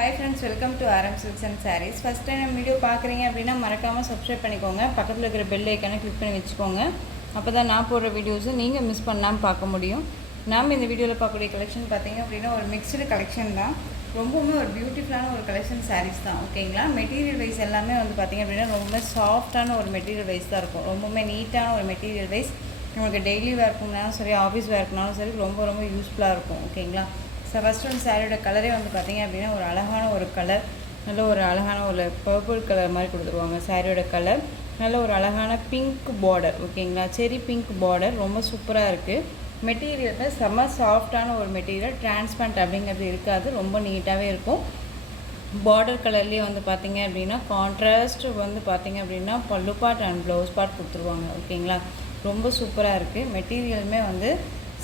Hi friends, welcome to RM Silks and Sarees. First time நம்ம video பார்க்குறீங்க அப்படின்னா மறக்காமல் சப்ஸ்கிரைப் பண்ணிக்கோங்க. பக்கத்தில் இருக்கிற பெல் ஐக்கானை கிளிக் பண்ணி வச்சுக்கோங்க. அப்போ தான் நான் போடுற வீடியோஸை நீங்கள் மிஸ் பண்ணாமல் பார்க்க முடியும். நாம் இந்த வீடியோவில் பார்க்கக்கூடிய கலெக்ஷன் பார்த்தீங்க அப்படின்னா ஒரு மிக்சடு கலெக்ஷன் தான். ரொம்பவுமே ஒரு பியூட்டிஃபுல்லான ஒரு கலெக்ஷன் சாரீஸ் தான். ஓகேங்களா, மெட்டீரியல் வைஸ் எல்லாமே வந்து பார்த்திங்க அப்படின்னா ரொம்ப சாஃப்டான ஒரு மெட்டீரியல் வைஸ் தான் இருக்கும். ரொம்பவுமே நீட்டான ஒரு மெட்டீரியல் வைஸ் உங்களுக்கு டெய்லி வேர்க்குனாலும் சரி, ஆஃபீஸ் வேர்க்குனாலும் சரி ரொம்ப யூஸ்ஃபுல்லாக இருக்கும். ஓகேங்களா, ஸோ ஃபஸ்ட் ஒன் சாரியோட கலரே வந்து பார்த்திங்க அப்படின்னா ஒரு அழகான ஒரு கலர், நல்ல ஒரு அழகான ஒரு பர்பிள் கலர் மாதிரி கொடுத்துருவாங்க. சாரியோட கலர் நல்ல ஒரு அழகான பிங்க் பார்டர். ஓகேங்களா, செரி பிங்க் பார்டர் ரொம்ப சூப்பராக இருக்குது. மெட்டீரியல் செம்ம சாஃப்டான ஒரு மெட்டீரியல், டிரான்ஸ்பரண்ட் அப்படிங்கிறது இருக்காது, ரொம்ப நீட்டாகவே இருக்கும். பார்டர் கலர்லேயே வந்து பார்த்திங்க அப்படின்னா கான்ட்ராஸ்ட் வந்து பார்த்திங்க அப்படின்னா பல்லு பார்ட் அண்ட் ப்ளவுஸ் பார்ட் கொடுத்துருவாங்க. ஓகேங்களா, ரொம்ப சூப்பராக இருக்குது. மெட்டீரியலுமே வந்து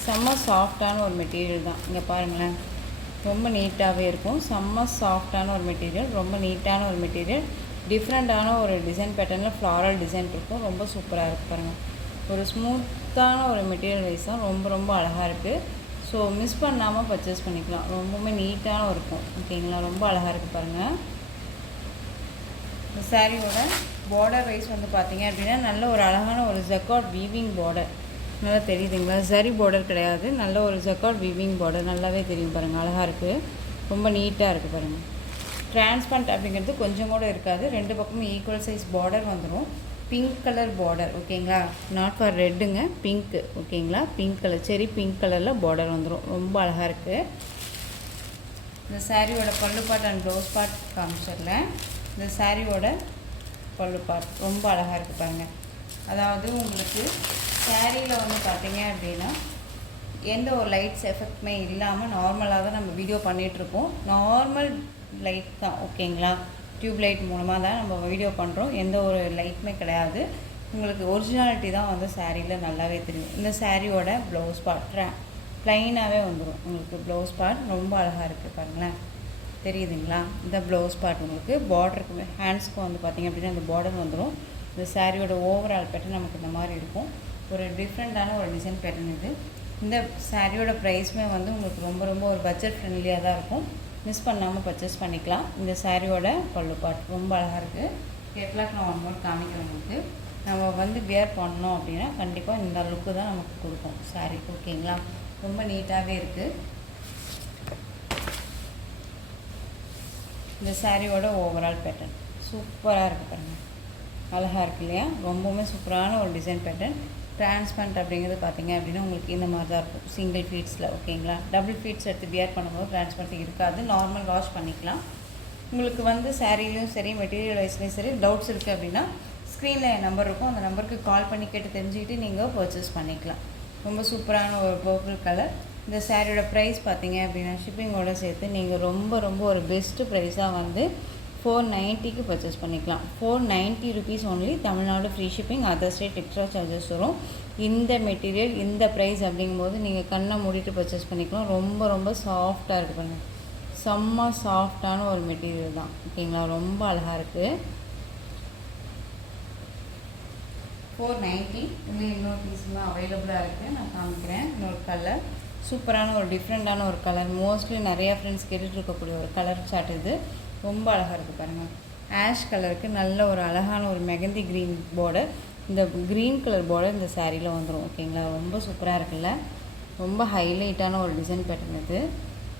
செம்ம சாஃப்டான ஒரு மெட்டீரியல் தான். இங்கே பாருங்களேன், ரொம்ப நீட்டாகவே இருக்கும். செம்ம சாஃப்டான ஒரு மெட்டீரியல், ரொம்ப நீட்டான ஒரு மெட்டீரியல். டிஃப்ரெண்ட்டான ஒரு டிசைன் பேட்டர்னில் ஃப்ளாரல் டிசைன் இருக்கும். ரொம்ப சூப்பராக இருக்குது பாருங்கள். ஒரு ஸ்மூத்தான ஒரு மெட்டீரியல் வைஸ் தான், ரொம்ப அழகாக இருக்குது. ஸோ மிஸ் பண்ணாமல் பர்ச்சேஸ் பண்ணிக்கலாம். ரொம்பவுமே நீட்டான இருக்கும். ஓகேங்களா, ரொம்ப அழகாக இருக்குது பாருங்கள். இந்த சாரியோட பார்டர் வைஸ் வந்து பார்த்திங்க அப்படின்னா நல்ல ஒரு அழகான ஒரு ஜக்கார்ட் வீவிங் பார்டர் நல்லா தெரியுதுங்களா. சரி பார்டர் கிடையாது, நல்ல ஒரு ஜக்கார்ட் வீவிங் பார்டர் நல்லாவே தெரியும் பாருங்கள். அழகாக இருக்குது, ரொம்ப நீட்டாக இருக்குது பாருங்கள். டிரான்ஸ்பரண்ட் அப்படிங்கிறது கொஞ்சம் கூட இருக்காது. ரெண்டு பக்கமும் ஈக்குவல் சைஸ் பார்டர் வந்துடும். Pink colour border. ஓகேங்களா, நாட் ஃபார் ரெட்டுங்க, பிங்க்கு. ஓகேங்களா, பிங்க் கலர், செரி பிங்க் கலரில் பார்டர் வந்துடும். ரொம்ப அழகாக இருக்குது. இந்த சாரியோட பல்லு பார்ட் அண்ட் ப்ளவுஸ் பார்ட் காமிச்சிடலேன். இந்த சாரியோட பல்லு பார்ட் ரொம்ப அழகாக இருக்குது பாருங்கள். அதாவது உங்களுக்கு சாரியில் வந்து பார்த்திங்க அப்படின்னா எந்த ஒரு லைட்ஸ் எஃபெக்ட்டுமே இல்லாமல் நார்மலாக தான் நம்ம வீடியோ பண்ணிகிட்ருக்கோம். நார்மல் லைட் தான். ஓகேங்களா, டியூப் லைட் மூலமாக தான் நம்ம வீடியோ பண்ணுறோம். எந்த ஒரு லைட்டுமே கிடையாது. உங்களுக்கு ஒரிஜினாலிட்டி தான் வந்து சாரியில் நல்லாவே தெரியும். இந்த சாரியோட ப்ளவுஸ் பார்ட் ப்ளைனாகவே வந்துடும். உங்களுக்கு ப்ளவுஸ் பார்ட் ரொம்ப அழகாக இருக்குது பாருங்களேன், தெரியுதுங்களா. இந்த ப்ளவுஸ் பார்ட் உங்களுக்கு பார்டருக்கு ஹேண்ட்ஸ்க்கு வந்து பார்த்திங்க அப்படின்னா அந்த பார்டர் வந்துடும். இந்த சாரியோட ஓவரால் பேட்டர்ன் நமக்கு இந்த மாதிரி இருக்கும். ஒரு டிஃப்ரெண்ட்டான ஒரு டிசைன் பேட்டர்ன் இது. இந்த சாரியோட ப்ரைஸுமே வந்து உங்களுக்கு ரொம்ப ஒரு பட்ஜெட் ஃப்ரெண்ட்லியாக தான் இருக்கும். மிஸ் பண்ணாமல் பர்ச்சேஸ் பண்ணிக்கலாம். இந்த சாரியோட பல்லு பார்ட் ரொம்ப அழகாக இருக்குது. கேட்லாக் நான் ஒன் மோர் காமிக்கிறேன் உங்களுக்கு. நம்ம வந்து வியர் பண்ணோம் அப்படின்னா கண்டிப்பாக இந்த லுக்கு தான் நமக்கு கொடுக்கும் சாரி. ஓகேங்களா, ரொம்ப நீட்டாகவே இருக்குது. இந்த சாரியோட ஓவரால் பேட்டர்ன் சூப்பராக இருக்குது பாருங்கள். அழகாக இருக்குது இல்லையா. ரொம்பவுமே சூப்பரான ஒரு டிசைன் பேட்டர்ன். டிரான்ஸ்பரண்ட் அப்படிங்கிறது பார்த்திங்க அப்படின்னா உங்களுக்கு இந்த மாதிரி தான் இருக்கும், சிங்கிள் ஃபீட்ஸில். ஓகேங்களா, டபுள் ஃபீட்ஸ் எடுத்து வியர் பண்ணும்போது டிரான்ஸ்பரண்ட் இருக்காது, நார்மல் வாஷ் பண்ணிக்கலாம். உங்களுக்கு வந்து சாரிலையும் சரி, மெட்டீரியல் வைஸ்லேயும் சரி டவுட்ஸ் இருக்குது அப்படின்னா ஸ்க்ரீனில் என் நம்பர் இருக்கும், அந்த நம்பருக்கு கால் பண்ணி கேட்டு தெரிஞ்சுக்கிட்டு நீங்கள் பர்ச்சேஸ் பண்ணிக்கலாம். ரொம்ப சூப்பரான ஒரு பர்பிள் கலர். இந்த சாரியோட ப்ரைஸ் பார்த்திங்க அப்படின்னா ஷிப்பிங்கோடு சேர்த்து நீங்கள் ரொம்ப ஒரு பெஸ்ட்டு ப்ரைஸாக வந்து 490க்கு பர்ச்சேஸ் பண்ணிக்கலாம். 490 rupees only. Tamil Nadu free shipping, other state extra charges வரும். இந்த மெட்டீரியல் இந்த ப்ரைஸ் அப்படிங்கும்போது நீங்கள் கண்ணை மூடிட்டு பர்ச்சேஸ் பண்ணிக்கலாம். ரொம்ப சாஃப்டாக இருக்குது பாருங்கள். செம்ம சாஃப்டான ஒரு மெட்டீரியல் தான். ஓகேங்களா, ரொம்ப அழகாக இருக்குது. 490. இன்னொரு பீஸுமே அவைலபிளாக இருக்குது, நான் காமிக்கிறேன். இன்னொரு கலர் சூப்பரான ஒரு டிஃப்ரெண்ட்டான ஒரு கலர். மோஸ்ட்லி நிறையா ஃப்ரெண்ட்ஸ் கேட்டுட்டு இருக்கக்கூடிய ஒரு கலர் சார்ட் இது. ரொம்ப அழகாக இருக்குது பாருங்கள். ஆஷ் கலருக்கு நல்ல ஒரு அழகான ஒரு மெகந்தி க்ரீன் பார்டர். இந்த க்ரீன் கலர் பார்டர் இந்த சாரியில் வந்துடும். ஓகேங்களா, ரொம்ப சூப்பராக இருக்குல்ல. ரொம்ப ஹைலைட்டான ஒரு டிசைன் பேட்டர்ன் இது.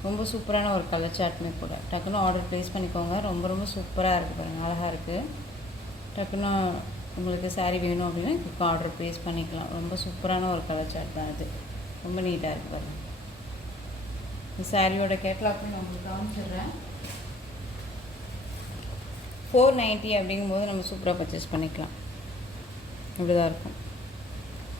ரொம்ப சூப்பரான ஒரு கலர் சார்ட்டுமே கூட. டக்குன்னு ஆர்டர் ப்ளேஸ் பண்ணிக்கோங்க. ரொம்ப சூப்பராக இருக்குது பாருங்கள், அழகாக இருக்குது. டக்குன்னு உங்களுக்கு சாரீ வேணும் அப்படின்னா இப்போ ஆர்டர் ப்ளேஸ் பண்ணிக்கலாம். ரொம்ப சூப்பரான ஒரு கலர் சார்ட் தான் இது. ரொம்ப நீட்டாக இருக்குது பாருங்கள். இந்த சாரியோட கேட்லாக்கும் நான் உங்களுக்கு காமிச்சிடுறேன். 490 அப்படிங்கும்போது நம்ம சூப்பராக பர்ச்சேஸ் பண்ணிக்கலாம். இப்படி தான் இருக்கும்.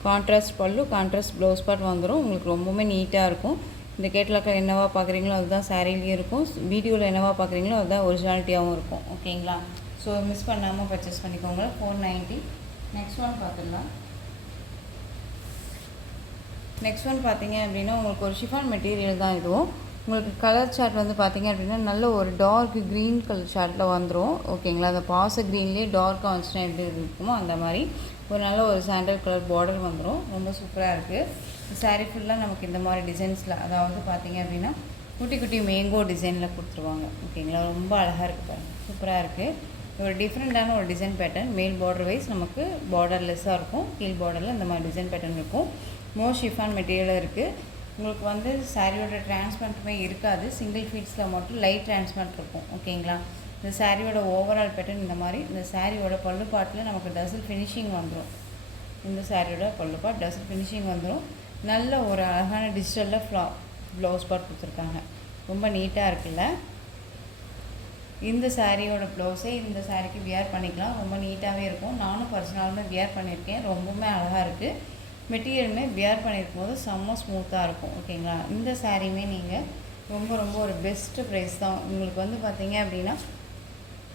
கான்ட்ராஸ்ட் பல்லு, கான்ட்ராஸ்ட் ப்ளவுஸ் பார்ட் வந்துடும். உங்களுக்கு ரொம்பவுமே நீட்டாக இருக்கும். இந்த கேட்லாக்கில் என்னவா பார்க்குறீங்களோ அதுதான் சாரிலையும் இருக்கும். வீடியோவில் என்னவா பார்க்குறீங்களோ அதுதான் ஒரிஜினாலிட்டியாகவும் இருக்கும். ஓகேங்களா, ஸோ மிஸ் பண்ணாமல் பர்ச்சேஸ் பண்ணிக்கோங்க. 490. நெக்ஸ்ட் ஒன் பார்த்துடலாம். நெக்ஸ்ட் ஒன் பார்த்திங்க அப்படின்னா உங்களுக்கு ஒரு ஷிஃபான் மெட்டீரியல் தான் இதுவும். உங்களுக்கு கலர் சார்ட் வந்து பார்த்திங்க அப்படின்னா நல்ல ஒரு டார்க் க்ரீன் கலர் சார்ட்டில் வந்துடும். ஓகேங்களா, அந்த பாச க்ரீன்லேயே டார்க்காக வந்துச்சுன்னா எப்படி இருக்குமோ அந்த மாதிரி ஒரு நல்ல ஒரு சாண்டல் கலர் பார்டர் வந்துடும். ரொம்ப சூப்பராக இருக்குது. சாரீ ஃபுல்லாக நமக்கு இந்த மாதிரி டிசைன்ஸில், அதாவது பார்த்திங்க அப்படின்னா குட்டி குட்டி மேங்கோ டிசைனில் கொடுத்துருவாங்க. ஓகேங்களா, ரொம்ப அழகாக இருக்குது பாருங்கள், சூப்பராக இருக்குது. ஒரு டிஃப்ரெண்ட்டான ஒரு டிசைன் பேட்டர்ன். மேல் பார்டர் வைஸ் நமக்கு பார்டர்லெஸ்ஸாக இருக்கும், கீழ் பார்டரில் இந்த மாதிரி டிசைன் பேட்டர்ன் இருக்கும். மோர் ஷிஃபான் மெட்டீரியலாக இருக்குது. உங்களுக்கு வந்து சாரியோட டிரான்ஸ்பரண்ட்டுமே இருக்காது, சிங்கிள் ஃபீட்ஸில் மட்டும் லைட் டிரான்ஸ்பரண்ட் இருக்கும். ஓகேங்களா, இந்த சாரியோட ஓவரால் பேட்டர்ன் இந்த மாதிரி. இந்த சாரியோட பல்லு பாட்டில் நமக்கு டசல் ஃபினிஷிங் வந்துடும். இந்த சாரியோட பல்லு பாட் டசல் ஃபினிஷிங் வந்துடும். நல்ல ஒரு அழகான டிஜிட்டலில் ப்ளவுஸ் பார்ட் கொடுத்துருக்காங்க, ரொம்ப நீட்டாக இருக்குல்ல. இந்த சாரியோட ப்ளவுஸே இந்த சாரிக்கு வியர் பண்ணிக்கலாம், ரொம்ப நீட்டாகவே இருக்கும். நானும் பர்சனலாலுமே வியர் பண்ணியிருக்கேன், ரொம்பவுமே அழகாக இருக்குது. மெட்டீரியலுமே வியர் பண்ணியிருக்கும் போது செம்ம ஸ்மூத்தாக இருக்கும். ஓகேங்களா, இந்த சாரியுமே நீங்கள் ரொம்ப ரொம்ப ஒரு பெஸ்ட்டு ப்ரைஸ் தான். உங்களுக்கு வந்து பார்த்தீங்க அப்படின்னா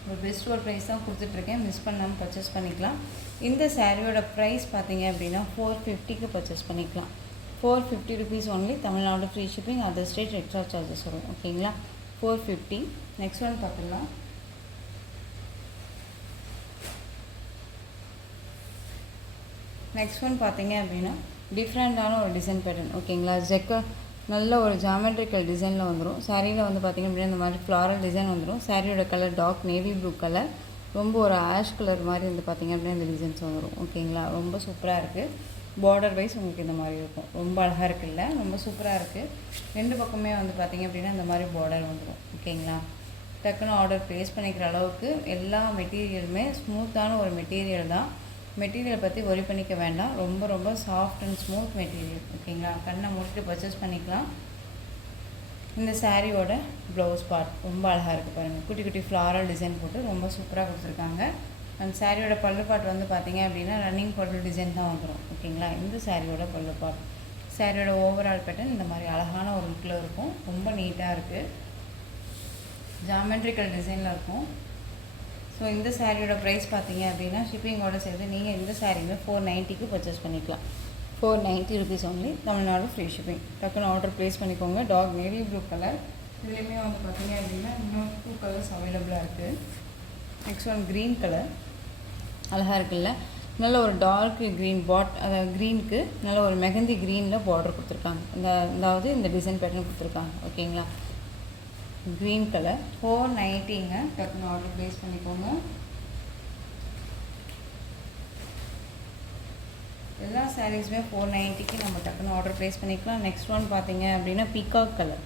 ஒரு பெஸ்ட் ஒரு ப்ரைஸ் தான் கொடுத்துட்ருக்கேன், மிஸ் பண்ணாமல் பர்ச்சேஸ் பண்ணிக்கலாம். இந்த சாரியோட ப்ரைஸ் பார்த்தீங்க அப்படின்னா 450க்கு பர்ச்சேஸ் பண்ணிக்கலாம். 450 rupees only. Tamil Nadu free shipping, other state extra charges வரும். ஓகேங்களா, 450. நெக்ஸ்ட் ஒன் பார்த்துக்கலாம். நெக்ஸ்ட் ஒன் பார்த்தீங்க அப்படின்னா டிஃப்ரெண்ட்டான ஒரு டிசைன் பேட்டர்ன். ஓகேங்களா, நல்ல ஒரு ஜாமெட்ரிக்கல் டிசைனில் வந்துடும். சாரியில் வந்து பார்த்திங்க அப்படின்னா இந்த மாதிரி ஃப்ளாரல் டிசைன் வந்துடும். சாரியோட colour dark navy blue colour, ரொம்ப ஒரு ஆஷ் கலர் மாதிரி வந்து பார்த்திங்க அப்படின்னா இந்த டிசைன்ஸ் வந்துடும். ஓகேங்களா, ரொம்ப சூப்பராக இருக்குது. பார்டர் வைஸ் உங்களுக்கு இந்த மாதிரி இருக்கும், ரொம்ப அழகாக இருக்குல்ல, ரொம்ப சூப்பராக இருக்குது. ரெண்டு பக்கமே வந்து பார்த்திங்க அப்படின்னா இந்த மாதிரி பார்டர் வந்துடும். ஓகேங்களா, டக்குன்னு ஆர்டர் ப்ளேஸ் பண்ணிக்கிற அளவுக்கு எல்லா மெட்டீரியலுமே ஸ்மூத்தான ஒரு மெட்டீரியல் தான். மெட்டீரியலை பற்றி ஒரி பண்ணிக்க வேண்டாம், ரொம்ப ரொம்ப சாஃப்ட் அண்ட் ஸ்மூத் மெட்டீரியல். ஓகேங்களா, கண்ணை மூடிட்டு பர்ச்சேஸ் பண்ணிக்கலாம். இந்த சாரியோட ப்ளவுஸ் பார்ட் ரொம்ப அழகாக இருக்குது பாருங்கள், குட்டி குட்டி ஃப்ளாரல் டிசைன் போட்டு ரொம்ப சூப்பராக கொடுத்துருக்காங்க. அந்த சாரியோட பல்லு பார்ட் வந்து பார்த்திங்க அப்படின்னா ரன்னிங் பல்லு டிசைன் தான் வந்துடும். ஓகேங்களா, இந்த சாரியோட பல்லு பார்ட், சாரியோட ஓவரால் பேட்டர்ன் இந்த மாதிரி அழகான ஒரு லுக்கில் இருக்கும், ரொம்ப நீட்டாக இருக்குது, ஜாமெட்ரிக்கல் டிசைனில் இருக்கும். ஸோ இந்த சாரியோட ப்ரைஸ் பார்த்தீங்க அப்படின்னா ஷிப்பிங்கோடு சேர்த்து நீங்கள் இந்த சாரியுமே 490க்கு பர்ச்சேஸ் பண்ணிக்கலாம். 490 rupees only. Tamil Nadu free shipping. டக்குன்னு ஆர்டர் ப்ளேஸ் பண்ணிக்கோங்க. டார்க் நேவி ப்ளூ கலர், இதுலேயுமே வந்து பார்த்தீங்க அப்படின்னா இன்னும் 2 கலர்ஸ் அவைலபிளாக இருக்குது. நெக்ஸ்ட் ஒன் க்ரீன் கலர், அழகாக இருக்குல்ல, நல்ல ஒரு டார்க் க்ரீன் அதாவது க்ரீனுக்கு நல்ல ஒரு மெகந்தி க்ரீனில் பார்டர் கொடுத்துருக்காங்க. அதாவது இந்த டிசைன் பேட்டர்ன் கொடுத்துருக்காங்க. ஓகேங்களா, க்ரீன் கலர் 490ங்க. டக்குன்னு ஆர்டர் ப்ளேஸ் பண்ணிக்கோங்க. எல்லா சாரீஸுமே 490க்கு நம்ம டக்குன்னு ஆர்டர் ப்ளேஸ் பண்ணிக்கலாம். நெக்ஸ்ட் ஒன் பார்த்தீங்க அப்படின்னா பீகாக் கலர்.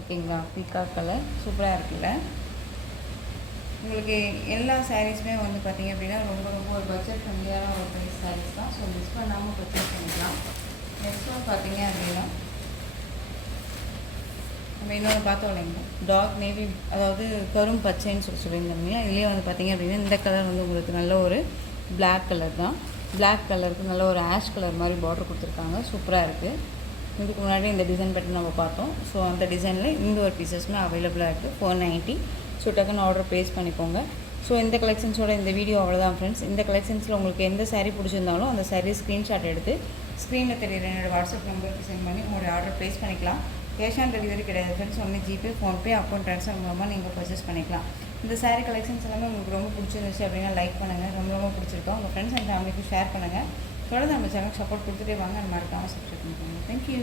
ஓகேங்களா, பீகாக் கலர் சூப்பராக இருக்குல்ல. உங்களுக்கு எல்லா சாரீஸுமே வந்து பார்த்திங்க அப்படின்னா ரொம்ப ரொம்ப ஒரு பட்ஜெட் ஃப்ரெண்ட்லியான ஒரு ப்ரைஸ் சாரீஸ் தான். ஸோ மிஸ் பண்ணாமல் பர்ச்சேஸ் பண்ணிக்கலாம். நெக்ஸ்ட் ஒன் பார்த்தீங்க அப்படின்னா நம்ம இன்னொன்று பார்த்தோம் இல்லைங்களா, டார்க் நேவி, அதாவது கரும் பச்சைன்னு சொல்லியிருந்தோம் இல்லையா. இதுலேயே வந்து பார்த்திங்க அப்படின்னா இந்த கலர் வந்து உங்களுக்கு நல்ல ஒரு பிளாக் கலர் தான். பிளாக் கலருக்கு நல்ல ஒரு ஆஷ் கலர் மாதிரி பார்டர் கொடுத்துருக்காங்க, சூப்பராக இருக்குது. இதுக்கு முன்னாடி இந்த டிசைன் பேட்டர்ன் நம்ம பார்த்தோம். ஸோ அந்த டிசைனில் இந்த ஒரு பீசஸ்மே அவைலபிளாக இருக்குது. 490. ஸோ டக்குன்னு ஆர்டர் ப்ளேஸ் பண்ணிக்கோங்க. ஸோ இந்த கலெக்ஷன்ஸோட இந்த வீடியோ அவ்வளோதான் ஃப்ரெண்ட்ஸ். இந்த கலெக்ஷன்ஸில் உங்களுக்கு எந்த சாரீ பிடிச்சிருந்தாலும் அந்த சாரீ ஸ்க்ரீன்ஷாட் எடுத்து ஸ்க்ரீனில் தெரியுற என்னோடய வாட்ஸ்அப் நம்பருக்கு சென்ட் பண்ணி உங்களுடைய ஆர்டர் ப்ளேஸ் பண்ணிக்கலாம். கேஷ் ஆன் டெலிவரி கிடையாது friends, only GPay, PhonePe, account transfer மூலமாக நீங்கள் பர்ச்சேஸ் பண்ணிக்கலாம். இந்த சாரீ கலெக்ஷன்ஸ் எல்லாமே உங்களுக்கு ரொம்ப பிடிச்சிருந்துச்சு அப்படின்னா லைக் பண்ணுங்கள், ரொம்ப ரொம்ப பிடிச்சிருக்கோம் உங்கள் ஃப்ரெண்ட்ஸ் அண்ட் ஃபேமிலிக்கு ஷேர் பண்ணுங்கள். தொடர்ந்து நம்ம சேனலுக்கு சப்போர்ட் கொடுத்துட்டே வாங்க, மறக்காமல் சப்ஸ்கிரைப் பண்ணிக்கோங்க. தேங்க்யூ.